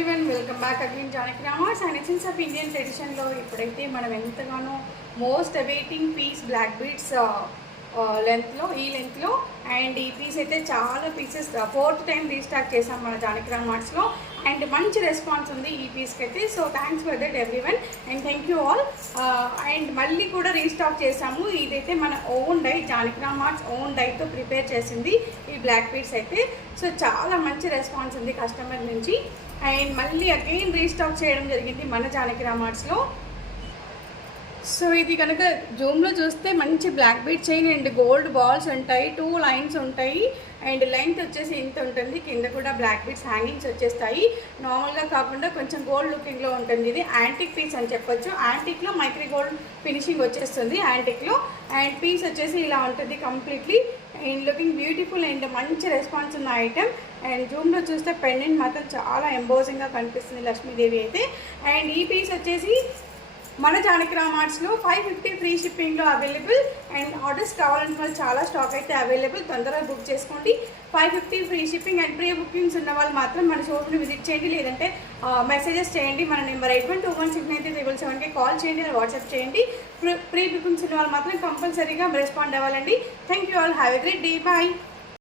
Everyone welcome back again Janaki Ramas and essence of Indian ట్రెడిషన్లో ఇప్పుడైతే మనం ఎంతగానో most awaiting piece black beads లెంత్లో అండ్ ఈ పీస్ అయితే చాలా పీసెస్ 4th టైం రీస్టాక్ చేసాం మన జానకి రామాస్లో అండ్ మంచి రెస్పాన్స్ ఉంది ఈ పీస్కి అయితే. So thanks for that everyone and thank you all. And మళ్ళీ కూడా రీస్టాక్ చేసాము. ఇదైతే మన own dye Janaki Ramas own డైతో ప్రిపేర్ చేసింది ఈ బ్లాక్ బీడ్స్ అయితే. సో చాలా మంచి రెస్పాన్స్ ఉంది కస్టమర్ నుంచి అండ్ మళ్ళీ అగైన్ రీస్టాక్ చేయడం జరిగింది మన జానకి రామాస్లో. సో ఇది కనుక జూమ్లో చూస్తే మంచి black bead chain and gold balls ఉంటాయి, 2 లైన్స్ ఉంటాయి అండ్ లెంత్ వచ్చేసి ఇంత ఉంటుంది. కింద కూడా బ్లాక్ బీడ్స్ హ్యాంగింగ్స్ వచ్చేస్తాయి. నార్మల్గా కాకుండా కొంచెం గోల్డ్ లుకింగ్లో ఉంటుంది. ఇది యాంటిక్ పీస్ అని చెప్పొచ్చు. యాంటిక్లో మైక్రీ గోల్డ్ ఫినిషింగ్ వచ్చేస్తుంది యాంటిక్లో. అండ్ పీస్ వచ్చేసి ఇలా ఉంటుంది completely and looking beautiful and మంచి రెస్పాన్స్ ఉన్న ఐటెం. అండ్ జూమ్లో చూస్తే పెండెంట్ మాత్రం చాలా ఎంబోజింగ్గా కనిపిస్తుంది లక్ష్మీదేవి అయితే. అండ్ ఈ పీస్ వచ్చేసి మన జానకి రామాస్లో 550 ఫ్రీ షిప్పింగ్లో అవైలబుల్ అండ్ ఆర్డర్స్ కావాలంటే వాళ్ళు చాలా స్టాక్ అయితే అవైలబుల్. తొందరగా బుక్ చేసుకోండి. 550 free shipping and pre bookings ఉన్న వాళ్ళు మాత్రం మన షోరూమ్ని విజిట్ చేయండి, లేదంటే మెసేజెస్ చేయండి. మన నెంబర్ 81216937కి కాల్ చేయండి, వాట్సాప్ చేయండి. ప్రీ బుకింగ్స్ ఉన్న వాళ్ళు మాత్రం కంపల్సరీగా రెస్పాండ్ అవ్వాలండి. Thank you all, have a great day, bye.